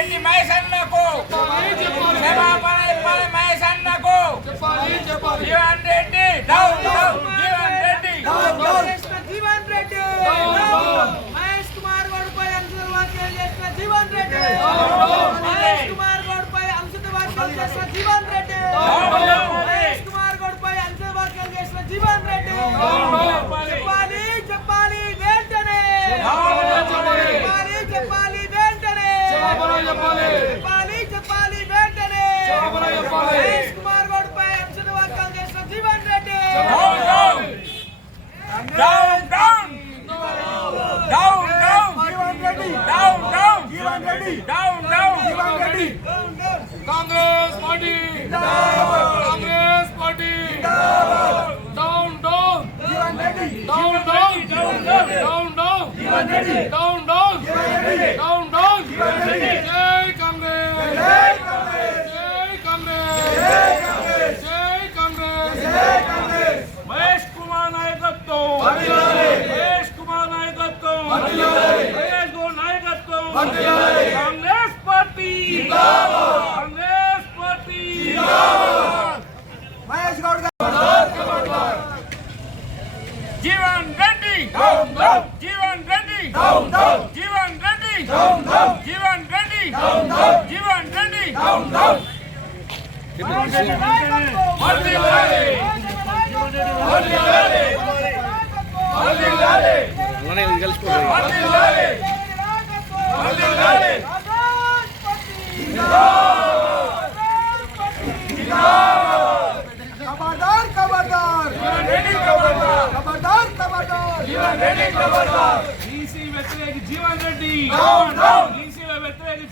ఇప్పాలా జీవన్ రెడ్డి మహేష్ అన్నకు క్షమాపణ ఇప్పాలి మహేష్ అన్నకు జీవన్ రెడ్డి డౌన్ డౌన్ జీవన్ రెడ్డి చేసిన జీవన్ రెడ్డి మహేష్ కుమార్ గౌడ్పై అంశుత వ్యాఖ్యలు చేసిన జీవన్ రెడ్డి మహేష్ కుమార్ గౌడ్పై అంశుత వ్యాఖ్యలు చేసిన జీవన్ రెడ్డి మహేష్ కుమార్ గౌడ్పై అంశుత వ్యాఖ్యలు చేసిన జీవన్ రెడ్డి చెప్పాలి చెప్పాలి వెంటనే చెప్పాలి చెప్పాలి చెప్పాలి చెప్పాలి చెప్పాలి వెంటనే చెప్పాలి కుమార్ గౌడ్ పై అక్షర వాక్యాలు చేసిన Jeevan Reddy down down down down Jeevan Reddy down down Jeevan Reddy down down Jeevan Reddy Congress party Congress party down down Jeevan Reddy down down down down Jeevan Reddy down Hey, hey, hey, hey. जीवन Reddy down down जीवन रेड्डी हल्दी लाले हल्दी लाले हल्दी लाले उन्होंने English को हल्दी लाले हल्दी लाले जीवन रेडी खबरदार। जीवन रेड्डी खबरदार डीसी जीवन रेड्डी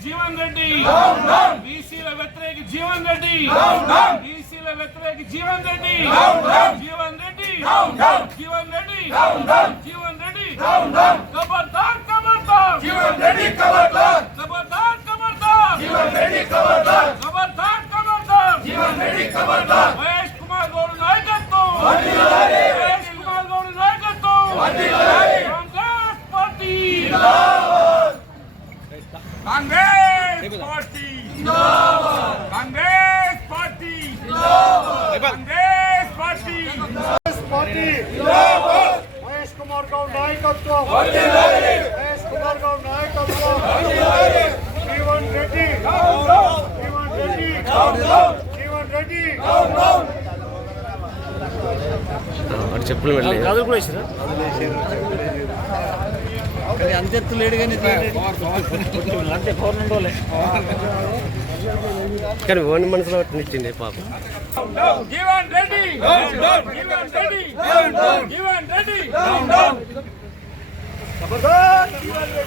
జీవన్ రెడ్డి బీసీల వ్యతిరేకి జీవన్ రెడ్డి బీసీల వ్యతిరేకి జీవన్ రెడ్డి జీవన్ రెడ్డి జీవన్ రెడ్డి జీవన్ రెడ్డి కబర్దార్ కబర్దార్ జీవన్ రెడ్డి కబర్దార్ కబర్దార్ కబర్దార్ జీవన్ రెడ్డి కబర్దార్ కబర్దార్ కబర్దార్ జీవన్ రెడ్డి కబర్దార్ చెప్పులు వెళ్ళి కానీ ఓని మనసులో ఇచ్చింది పాపం జీవన్ రెడ్డి జీవన్ రెడ్డి జీవన్ రెడ్డి ఖబర్దార్ జీవన్ రెడ్డి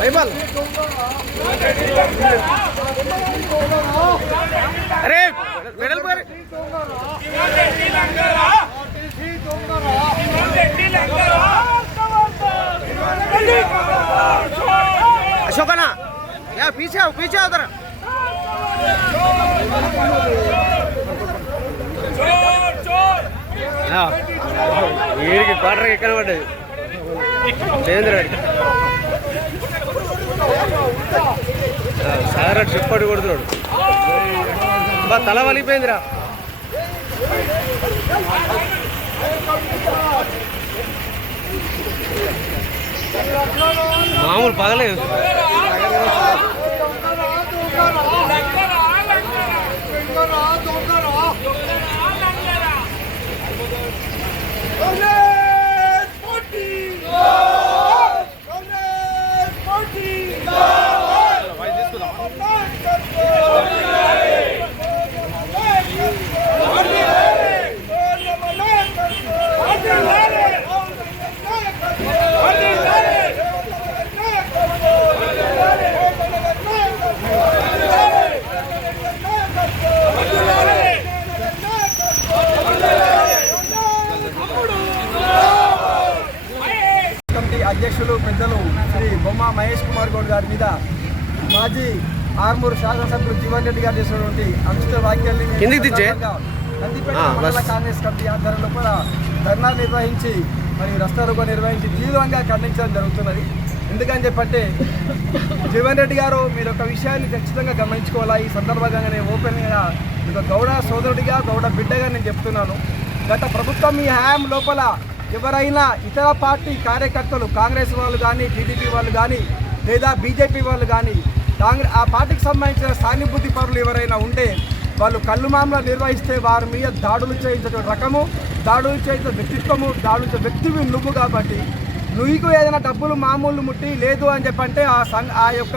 బైబల్ అరే మెడల్ పరి అశోకనా? యా పీచే పీచే అవుతారా వీడికి క్వార్టర్ పడ్డది? దేవేంద్ర రెడ్డి ట్రిప్ పడి కొడుతున్నాడు బా తల వలిపోయిందిరా మామూలు పగలేదు బొమ్మ మహేష్ కుమార్ గౌడ్ గారి మీద మాజీ ఆర్మూరు శాసనసభ్యులు జీవన్ రెడ్డి గారు చేసినటువంటి అనుచిత వ్యాఖ్యల్ని నందిపేట ఆ, మండల. కాంగ్రెస్ కమిటీ ఆధ్వర్యంలో కూడా ధర్నా నిర్వహించి మరియు రస్తారోకో నిర్వహించి తీవ్రంగా ఖండించడం జరుగుతున్నది. ఎందుకని చెప్పంటే జీవన్ రెడ్డి గారు మీరు ఒక విషయాన్ని ఖచ్చితంగా గమనించుకోవాలా? ఈ సందర్భంగా నేను ఓపెన్గా ఒక గౌడ సోదరుడిగా గౌడ బిడ్డగా నేను చెప్తున్నాను. గత ప్రభుత్వం ఈ హయాం లోపల ఎవరైనా ఇతర పార్టీ కార్యకర్తలు కాంగ్రెస్ వాళ్ళు కానీ టీడీపీ వాళ్ళు కానీ లేదా బీజేపీ వాళ్ళు కానీ కాంగ్రెస్ ఆ పార్టీకి సంబంధించిన సానుభూతి పరులు ఎవరైనా ఉంటే వాళ్ళు కళ్ళు మామూలు నిర్వహిస్తే వారి మీద దాడులు చేయించే రకము దాడులు చేయించే వ్యక్తిత్వము దాడులు వ్యక్తివి నువ్వు కాబట్టి నువ్వుకు ఏదైనా డబ్బులు మామూలు ముట్టి లేదు అని చెప్పంటే ఆ సంఘ ఆ యొక్క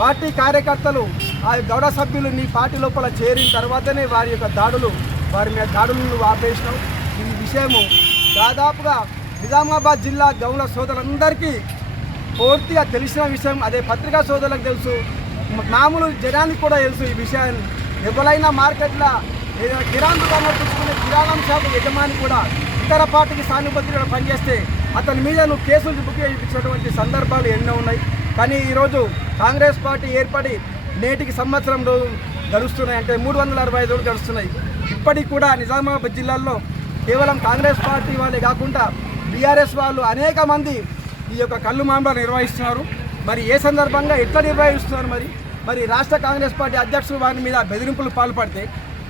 పార్టీ కార్యకర్తలు ఆ గౌడ సభ్యులు నీ పార్టీ లోపల చేరిన తర్వాతనే వారి యొక్క దాడులు వారి మీద దాడులు నువ్వు ఆపేసినావు ఈ విషయము దాదాపుగా నిజామాబాద్ జిల్లా గౌడ సోదరులందరికీ పూర్తిగా తెలిసిన విషయం అదే పత్రికా సోదరులకు తెలుసు. మామూలు జనానికి కూడా తెలుసు ఈ విషయాన్ని ఎవరైనా మార్కెట్లో ఏదైనా కిరాణా దుకాణం తీసుకునే కిరాణం షాపు యజమాని కూడా ఇతర పార్టీకి సానుభూతిగా పనిచేస్తే అతని మీద నువ్వు కేసులు బుక్ చేయించినటువంటి సందర్భాలు ఎన్నో ఉన్నాయి. కానీ ఈరోజు కాంగ్రెస్ పార్టీ ఏర్పడి నేటికి సంవత్సరం రోజు గడుస్తున్నాయి. అంటే మూడు వందల అరవై ఐదు రోజులు గడుస్తున్నాయి. ఇప్పటికి కూడా నిజామాబాద్ జిల్లాలో కేవలం కాంగ్రెస్ పార్టీ వాళ్ళే కాకుండా బీఆర్ఎస్ వాళ్ళు అనేక మంది ఈ యొక్క కళ్ళు మాంబలు నిర్వహిస్తున్నారు. మరి ఏ సందర్భంగా ఎట్లా నిర్వహిస్తున్నారు మరి? మరి రాష్ట్ర కాంగ్రెస్ పార్టీ అధ్యక్షులు వారి మీద బెదిరింపులు పాల్పడితే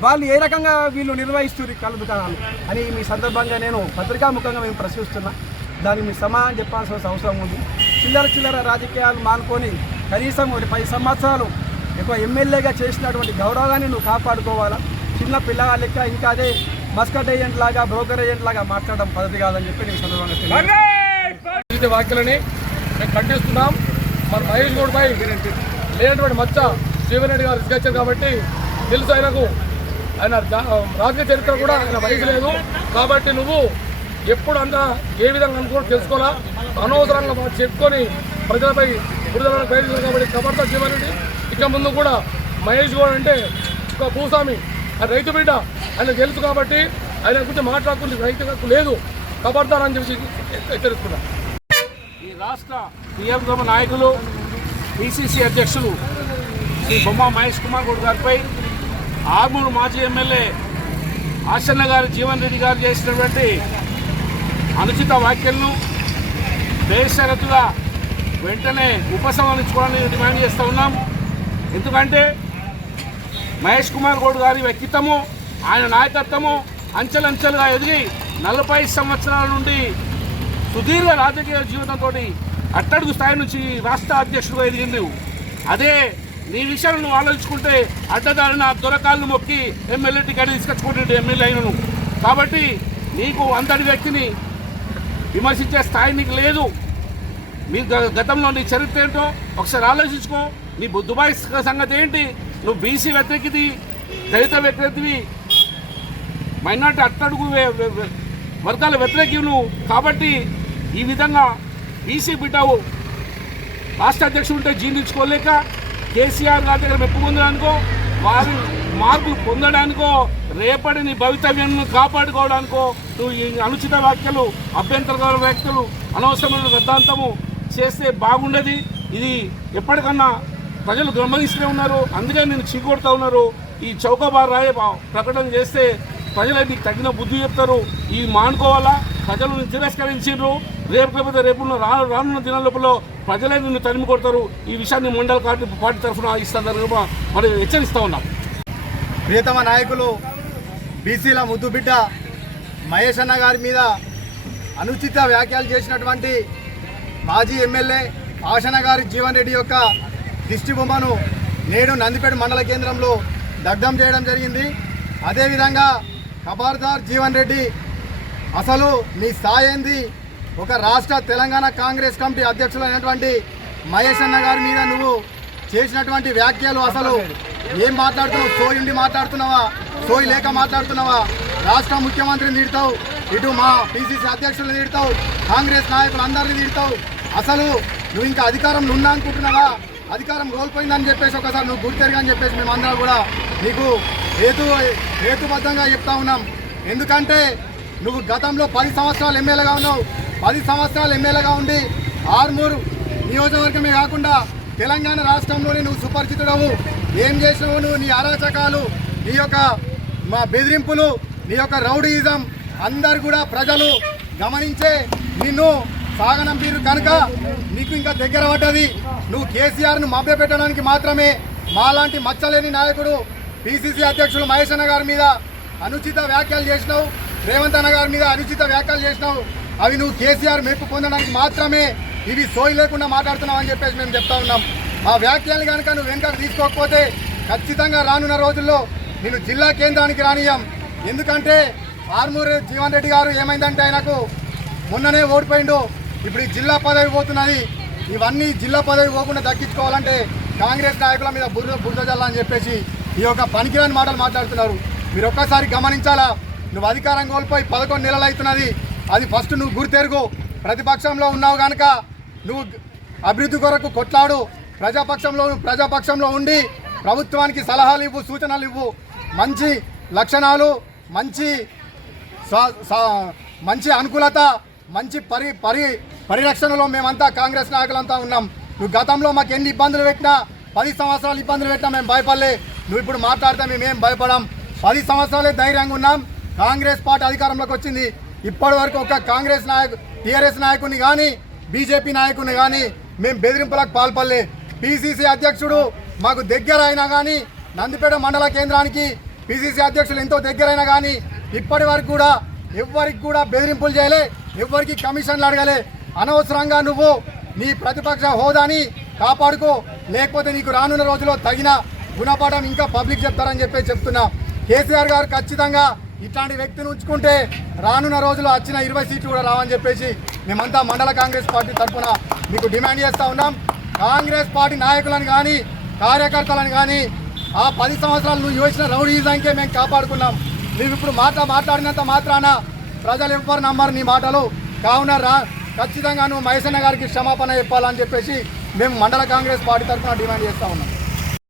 వాళ్ళు ఏ రకంగా వీళ్ళు నిర్వహిస్తున్నారు కళ్ళ కళ్ళు దుకాణాలు అని మీ సందర్భంగా నేను పత్రికాముఖంగా మేము ప్రశ్నిస్తున్నా. దానికి మీ సమాధానం చెప్పాల్సిన అవసరం ఉంది. చిల్లర చిల్లర రాజకీయాలు మానుకొని కనీసం ఒక పది సంవత్సరాలు ఎక్కువ ఎమ్మెల్యేగా చేసినటువంటి గౌరవాన్ని నువ్వు కాపాడుకోవాలా? చిన్న పిల్లగా లెక్క ఇంకా అదే మస్కట్ ఏజెంట్ లాగా బ్రోకర్ ఏజెంట్ లాగా మాట్లాడడం పద్ధతి కాదని చెప్పి నేను సందర్భంగా వ్యాఖ్యలని మేము ఖండిస్తున్నాం. మన మహేష్ గౌడ్ పై లేనటువంటి మచ్చ జీవన్ రెడ్డి గారు ఇసుకొచ్చారు కాబట్టి తెలుసు ఆయనకు. ఆయన రాజకీయ చరిత్ర కూడా ఆయన వయసు లేదు. కాబట్టి నువ్వు ఎప్పుడు అంతా ఏ విధంగా అనుకో తెలుసుకోవాలా? అనవసరంగా మాట చెప్పుకొని ప్రజలపై విడుదల ప్రయత్నించారు కాబట్టి కబర్తా జీవన్ రెడ్డి. ఇక ముందు కూడా మహేష్ గౌడ్ అంటే ఒక భూస్వామి. ఆయన రైతు బిడ్డ ఆయన తెలుసు కాబట్టి ఆయన గురించి మాట్లాడుకుంటే రైతు హక్కు లేదు. అని చెప్పి హెచ్చరిస్తున్నా. ఈ రాష్ట్ర ప్రియతమ నాయకులు పిసిసి అధ్యక్షులు శ్రీ బొమ్మ మహేష్ కుమార్ గౌడ్ గారిపై ఆర్మూరు మాజీ ఎమ్మెల్యే ఆశన్న గారి జీవన్ రెడ్డి గారు చేసినటువంటి అనుచిత వ్యాఖ్యలను బేషరతుగా వెంటనే ఉపసంహరించుకోవాలని డిమాండ్ చేస్తూ ఉన్నాం. ఎందుకంటే మహేష్ కుమార్ గౌడ్ గారి వ్యక్తిత్వము ఆయన నాయకత్వము అంచెలంచెలుగా ఎదిగి నలభై సంవత్సరాల నుండి సుదీర్ఘ రాజకీయ జీవితంతో అట్టడుగు స్థాయి నుంచి రాష్ట్ర అధ్యక్షుడు ఎదిగింది. అదే నీ విషయాలను నువ్వు ఆలోచించుకుంటే అడ్డదారిన దొరకాలను మొక్కి ఎమ్మెల్యే టికెట్ తీసుకొచ్చుకుంటే ఎమ్మెల్యే అయినను. కాబట్టి నీకు అంతటి వ్యక్తిని విమర్శించే స్థాయి నీకు లేదు. మీ గ- గతంలో నీ చరిత్ర ఏంటో ఒకసారి ఆలోచించుకో. నీ దుబాయ్ సంగతి ఏంటి? నువ్వు బీసీ వ్యతిరేకిది దళిత వ్యతిరేకివి మైనార్టీ అట్టడుగు వే- వర్గాల వ్యతిరేకి నువ్వు కాబట్టి ఈ విధంగా బీసీ బిడ్డవు రాష్ట్ర అధ్యక్షుడు ఉంటే జీర్ణించుకోలేక కేసీఆర్ గారి దగ్గర మెప్పు పొందడానికో వారి మార్పులు పొందడానికో రేపటి నీ భవితవ్యాన్ని కాపాడుకోవడానికో నువ్వు ఈ అనుచిత వ్యాఖ్యలు అభ్యంతరకర వ్యాఖ్యలు అనవసరమైన సిద్ధాంతము చేస్తే బాగుండేది. ఇది ఎప్పటికన్నా ప్రజలు గమనిస్తూనే ఉన్నారు. అందుకే నేను చీకొడుతూ ఉన్నారు. ఈ చౌకబార్ రాయ ప్రకటన చేస్తే ప్రజలు మీకు తగిన బుద్ధి చెప్తారు. ఈ మానుకోవాలా? ప్రజలు తిరస్కరించారు రేపు లేకపోతే రేపు రా రానున్న దినాల లోపల ప్రజలే నిన్ను తరిమి కొడతారు. ఈ విషయాన్ని మండల పార్టీ పార్టీ తరఫున ఈ సందర్భంగా మరి హెచ్చరిస్తూ ఉన్నాం. ప్రియతమ నాయకులు బీసీల ముద్దు బిడ్డ మహేష్ అన్న గారి మీద అనుచిత వ్యాఖ్యలు చేసినటువంటి మాజీ ఎమ్మెల్యే ఆశన గారి జీవన్ రెడ్డి యొక్క దిష్టి బొమ్మను నేడు నందిపేట మండల కేంద్రంలో దగ్ధం చేయడం జరిగింది. అదేవిధంగా ఖబర్దార్ జీవన్ రెడ్డి అసలు నీ సాయంది? ఒక రాష్ట్ర తెలంగాణ కాంగ్రెస్ కమిటీ అధ్యక్షులైనటువంటి మహేష్ అన్న గారి మీద నువ్వు చేసినటువంటి వ్యాఖ్యలు అసలు ఏం మాట్లాడుతున్నావు? సోయి ఉండి మాట్లాడుతున్నావా? సోయి లేక మాట్లాడుతున్నావా? రాష్ట్ర ముఖ్యమంత్రిని తిడతావు ఇటు మా పిసిసి అధ్యక్షులను తిడతావు కాంగ్రెస్ నాయకులు అందరినీ తిడతావు. అసలు నువ్వు ఇంకా అధికారంలో ఉన్నా అనుకుంటున్నావా? అధికారం కోల్పోయిందని చెప్పేసి ఒకసారి నువ్వు గుర్తెరుగా అని చెప్పేసి మేమందరం కూడా నీకు హేతు హేతుబద్ధంగా చెప్తా ఉన్నాం. ఎందుకంటే నువ్వు గతంలో పది సంవత్సరాలు ఎమ్మెల్యేగా ఉన్నావు. పది సంవత్సరాలు ఎమ్మెల్యేగా ఉండి ఆర్మూరు నియోజకవర్గమే కాకుండా తెలంగాణ రాష్ట్రంలోనే నువ్వు సుపరిచితుడవు. ఏం చేసినావు నువ్వు నీ అరాచకాలు నీ యొక్క మా బెదిరింపులు నీ యొక్క రౌడీయిజం అందరు కూడా ప్రజలు గమనించే నిన్ను సాగనంపీరు కనుక నీకు ఇంకా దగ్గర పడ్డది. నువ్వు కేసీఆర్ను మభ్యపెట్టడానికి మాత్రమే మాలాంటి మచ్చలేని నాయకుడు పిసిసి అధ్యక్షులు మహేష్ అన్న గారి మీద అనుచిత వ్యాఖ్యలు చేసినావు. రేవంత్ అన్న గారి మీద అనుచిత వ్యాఖ్యలు చేసినావు. అవి నువ్వు కేసీఆర్ మెప్పు పొందడానికి మాత్రమే ఇవి సోయి లేకుండా మాట్లాడుతున్నావు అని చెప్పేసి మేము చెప్తా ఉన్నాం. ఆ వ్యాఖ్యలు కనుక నువ్వు వెనకకు తీసుకోకపోతే ఖచ్చితంగా రానున్న రోజుల్లో నేను జిల్లా కేంద్రానికి రానియం ఎందుకంటే ఆర్మూరు జీవన్ రెడ్డి గారు ఏమైందంటే ఆయనకు మొన్ననే ఓడిపోయిండు. ఇప్పుడు ఈ జిల్లా పదవి పోతున్నది. ఇవన్నీ జిల్లా పదవి పోకుండా దక్కించుకోవాలంటే కాంగ్రెస్ నాయకుల మీద బురద బురద జల్లని చెప్పేసి ఈ యొక్క పనికిరాని మాటలు మాట్లాడుతున్నారు. మీరు ఒక్కసారి గమనించాలా? నువ్వు అధికారం కోల్పోయి పదకొండు నెలలు అవుతున్నది. అది ఫస్ట్ నువ్వు గుర్తెరుగు. ప్రతిపక్షంలో ఉన్నావు కనుక నువ్వు అభివృద్ధి కొరకు కొట్లాడు. ప్రజాపక్షంలో ప్రజాపక్షంలో ఉండి ప్రభుత్వానికి సలహాలు ఇవ్వు సూచనలు ఇవ్వు. మంచి లక్షణాలు మంచి స- మంచి అనుకూలత మంచి పరి పరి పరిరక్షణలో మేమంతా కాంగ్రెస్ నాయకులంతా ఉన్నాం. నువ్వు గతంలో మాకు ఎన్ని ఇబ్బందులు పెట్టినా పది సంవత్సరాలు ఇబ్బందులు పెట్టినా మేము భయపడలే. నువ్వు ఇప్పుడు మాట్లాడితే మేమేం భయపడం? పది సంవత్సరాలే ధైర్యంగా ఉన్నాం. కాంగ్రెస్ పార్టీ అధికారంలోకి వచ్చింది. ఇప్పటి వరకు ఒక కాంగ్రెస్ నాయకు టీఆర్ఎస్ నాయకుని కానీ బీజేపీ నాయకుని కానీ మేము బెదిరింపులకు పాల్పడలే. పిసిసి అధ్యక్షుడు మాకు దగ్గర అయినా కానీ నందిపేట మండల కేంద్రానికి పిసిసి అధ్యక్షులు ఎంతో దగ్గరైనా కానీ ఇప్పటి వరకు కూడా ఎవ్వరికి కూడా బెదిరింపులు చేయలే. ఎవరికి కమిషన్లు అడగలే. అనవసరంగా నువ్వు నీ ప్రతిపక్ష హోదాని కాపాడుకో. లేకపోతే నీకు రానున్న రోజుల్లో తగిన గుణపాఠం ఇంకా పబ్లిక్ చెప్తారని చెప్పి చెప్తున్నా. కేసీఆర్ గారు ఖచ్చితంగా ఇట్లాంటి వ్యక్తిని ఉంచుకుంటే రానున్న రోజుల్లో వచ్చిన ఇరవై సీట్లు కూడా రావని చెప్పేసి మేమంతా మండల కాంగ్రెస్ పార్టీ తరఫున మీకు డిమాండ్ చేస్తూ ఉన్నాం. కాంగ్రెస్ పార్టీ నాయకులను కానీ కార్యకర్తలను కానీ ఆ పది సంవత్సరాలు నువ్వు యోచిన రౌడీజాంకే మేము కాపాడుకున్నాం. నువ్వు ఇప్పుడు మాట మాట్లాడినంత మాత్రాన ప్రజలు ఎవ్వరు నమ్మరు నీ మాటలు. కావున రా ఖచ్చితంగా నువ్వు మహేశన్న గారికి క్షమాపణ చెప్పాలని చెప్పేసి మేము మండల కాంగ్రెస్ పార్టీ తరఫున డిమాండ్ చేస్తూ ఉన్నాం.